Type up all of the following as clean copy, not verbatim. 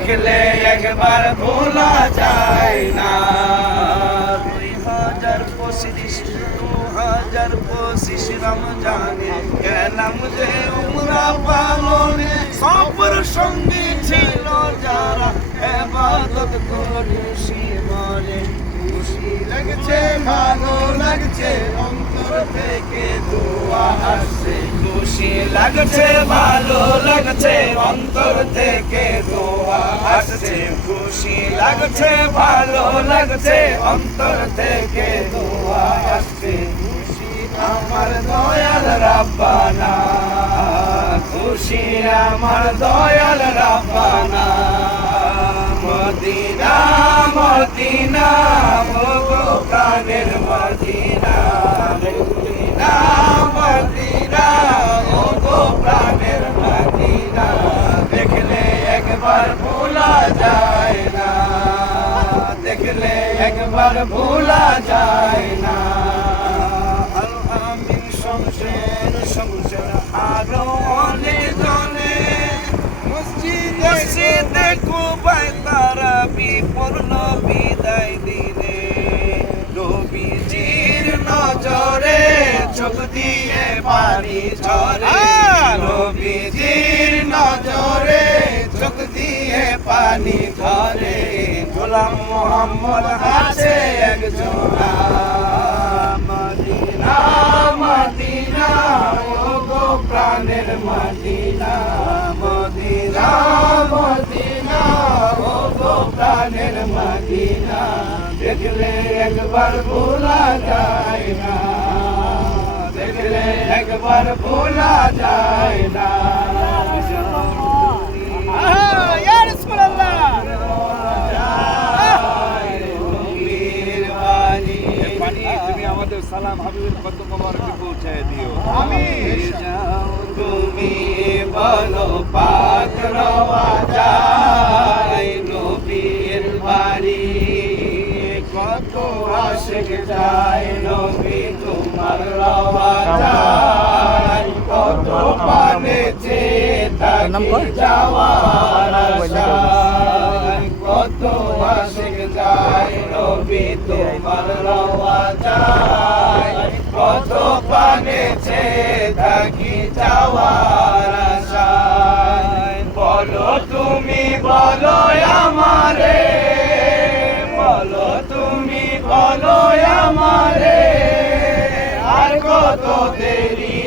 দেখলে একবার ভোলা যায় না। 2025 রমজানে গেলাম যে উমরা পালনে, সফর সঙ্গী ছিল যারা ইবাদত খুশি মনে। খুশি লাগছে ভালো লাগছে অন্তর থেকে দোয়া আসছে। খুশি লাগছে ভালো লাগছে অন্তর থেকে দোয়া আসছে। খুশি লাগছে ভালো লাগছে অন্তর থেকে দোয়া আসছে। খুশি আমার দয়াল রাব্বানা, খুশি আমার দয়াল রাব্বানা। মদিনা মদিনা ওগো প্রাণের মদিনা, মদিনা মদিনা ওগো প্রাণের মদিনা। দেখলে একবার ভোলা যায় না, দেখলে একবার ভোলা যায় না। আল আমিন শমশের শমশের আরো অনেক জনে মসজিদে কুবায় তারাবি পড়ল বিদায় দিনে। নবীজির নজরে চোখ দিয়ে পানি ঝরে, নবীজির নজরে চোখ দিয়ে পানি ঝরে। গোলাম মোহাম্মদ আছে একজন। মদিনা মদিনা ওগো প্রাণের মদিনা, মদিনা মদিনা ওগো প্রাণের মদিনা। দেখলে একবার ভোলা যায় না, দেখলে একবার ভোলা যায় না। তুমি আমাদের সালাম হাবিবের কত মোবারকে পৌঁছায় দিও। আমিন। যাও তুমি বলো পাক রওয়া যায় নবীর বাড়ি, কত আশিক যায় নবী তোমার রওয়া যায়। কত পানে চেয়ে থাকি যাওয়ার আশায়, কত আশিক যায় নবী তোমার রওয়া যায়। কত পানে চেয়ে থাকি যাওয়ার আশায়। বলো তুমি বলো আমারে, বলো তুমি বলো আমারে, আর কত দেরি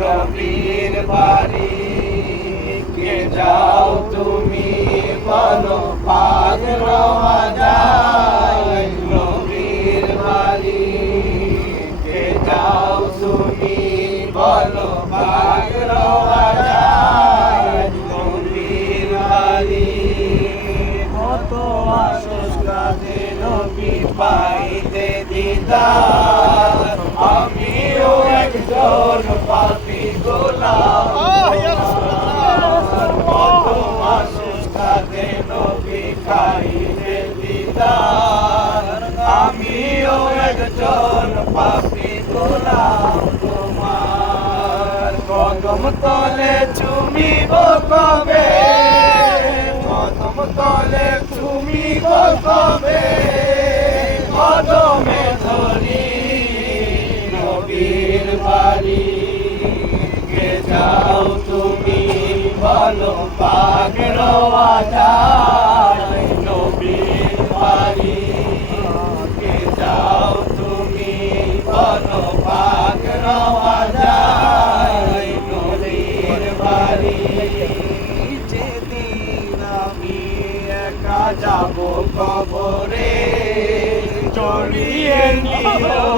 নবীর বাড়ি। কে যাও তুমি বলো পাক রওয়া যায় নবীর বাড়ি। কে যাও তুমি বলো পাক রওয়া যায় নবীর বাড়ি। কত আশিক কাঁদে নবী পাইতে দিদার, আমিও একজন পাপী গোলাম। কত আশিক কাঁদে নবী খাইতে দিদার, আমিও একজন পাপী গোলাম তোমার। কদম তলে চুমিব কবে, কদম তলে চুমিব কবে, কদমে ধরি নবীর বাড়ি। কে যাও তুমি বলো পাক রওয়া যায় নবীর বাড়ি। কে যাও তুমি বলো পাক রওয়া যায় নবীর বাড়ি। যেদিন আমি একা যাব কবরে, জড়িয়ে নিও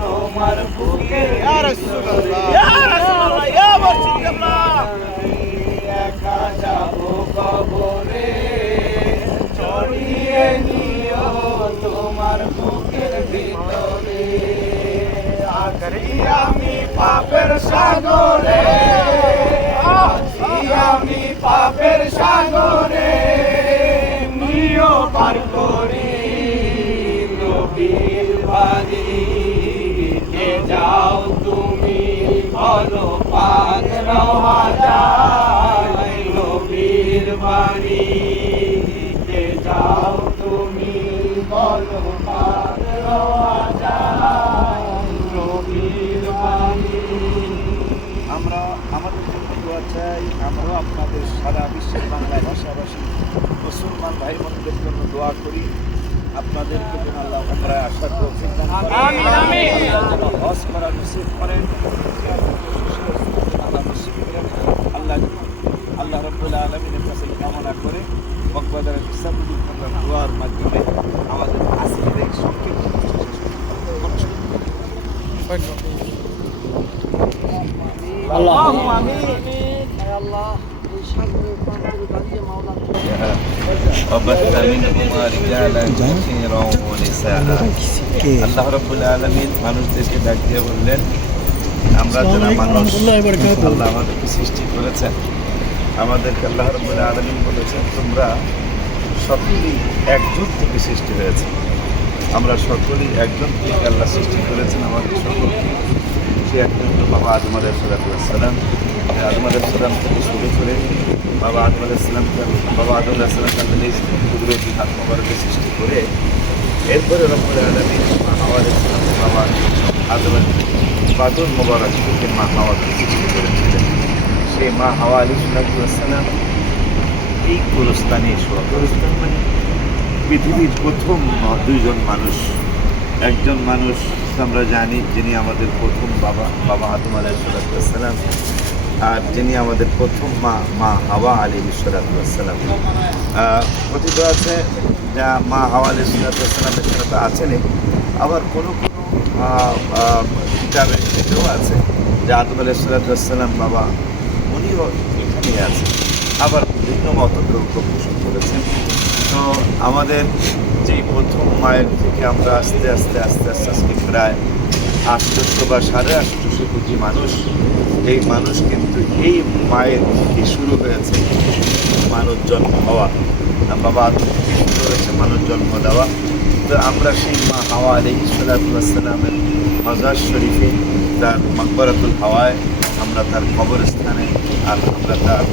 তোমার বুকে। একা যাব কবরে, জড়িয়ে নিও তোমার বুকের ভিতরে। আছি আমি পাপের সাগরে, আছি আমি পাপের সাগরে, নিও পার করি নবীর বাড়ি। কে যাও তুমি বলো পাক রওয়া যায় নবীর নবীর বাণী দিতে যাও তুমি বলো পার হওয়া যায় নবীর বাণী। আমরা আমাদের জন্য দোয়া চাই, আমরাও আপনাদের সারা বিশ্বের বাংলা ভাষাভাষী মুসলমান ভাই বোনদের জন্য দোয়া করি। আপনাদেরকে যেন আল্লাহ উমরায় আসার তৌফিক দান করেন, আল্লাহ হজ করার নসিব করেন, আল্লাহ নসিব করেন। আল্লাহ রাব্বুল আলামিনের কাছে কামনা করে বকবাদার ইসলামী দোয়ার মাধ্যমে আমাদের আজকের সংক্ষিপ্ত وبث منهما رجالا كثيرا ونساء আল্লাহ রাব্বুল আলামিন মানুষদেরকে ডাক দিয়ে বললেন, আমরা যারা মানুষ, আল্লাহ আমাদেরকে সৃষ্টি করেছেন, আমাদেরকে আল্লাহ রাব্বুল আলামিন বলেছেন তোমরা সকলেই একজন থেকে সৃষ্টি হয়েছে। আমরা সকলেই একজন থেকে আল্লাহ সৃষ্টি করেছেন আমাদের সকলকে। সে একজন হলো বাবা আদম আলাইহিস সালাম। আদম আলাইহিস সালাম থেকে শুরু করে বাবা আদম আলাইহিস সালামকে নিজ কুদরতি হাত মোবারকে সৃষ্টি করে এরপরে রব্বুল আলামিন মা হাওয়া আলাইহিস সালামকে বাবা আদমের বাদুর মোবারক থেকে মা হাওয়াকে সৃষ্টি করেছিলেন। সেই মা হাওয়া আলাইহিস সালাম এই গোরস্থানে গোরস্থান মানে পৃথিবীর প্রথম দুইজন মানুষ। একজন মানুষ আমরা জানি যিনি আমাদের প্রথম বাবা আদম আলাইহিস সালাম, আর যিনি আমাদের প্রথম মা হাওয়া আলাইহিস সালাম। কথিত আছে যা মা হাওয়া আলাইহিস সালামের সাথে তো আছেনই, আবার কোনো কিতাবের ক্ষেত্রেও আছে যে আদম আলাইহিস সালাম বাবা উনিও এখানেই আছেন, আবার বিভিন্ন মতগ্রন্থ পোষণ করেছেন। তো আমাদের যেই প্রথম মায়ের থেকে আমরা আস্তে আস্তে আজকে প্রায় 800 বা 850 কোটি মানুষ, এই মানুষ কিন্তু এই মায়ের থেকে শুরু হয়েছে মানুষ জন্ম হওয়া, বাবা আদম থেকে শুরু হয়েছে মানুষ জন্ম দেওয়া। তো আমরা সেই মা হাওয়া আলাইহিস সালামের মাজার শরীফে, তার মাকবারাতুল হাওয়ায়, আমরা তার কবরস্থানে, আর আমরা তার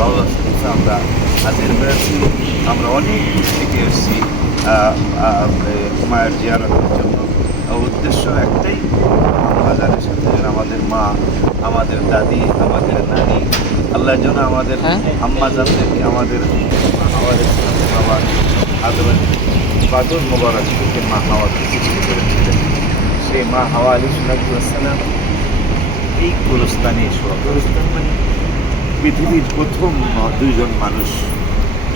রওজা শরীফে আমরা হাজির হয়েছি। আমরা অনেক দূর থেকে এসেছি মায়ের জিয়ারতের জন্য। উদ্দেশ্য একটাই, বাজারের সাথে যেন আমাদের মা, আমাদের দাদি, আমাদের নানি, আল্লাহ যেন আমাদের আম্মা জানদেরকে আমাদের আমাদের বাবা আদমের বাদুর মোবারক থেকে মা হাওয়াকে সৃষ্টি করেছিলেন। সেই মা হাওয়া আলাইহিস সালাম এই গোরস্থানে গোরস্থান মানে পৃথিবীর প্রথম দুইজন মানুষ।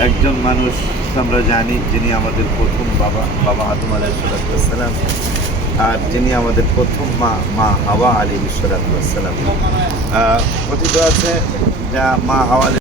একজন মানুষ আমরা জানি যিনি আমাদের প্রথম বাবা আদম আলাইহিস সালাম, আর যিনি আমাদের প্রথম মা হাওয়া আলাইহিস সালাম। কথিত আছে যা মা হাওয়া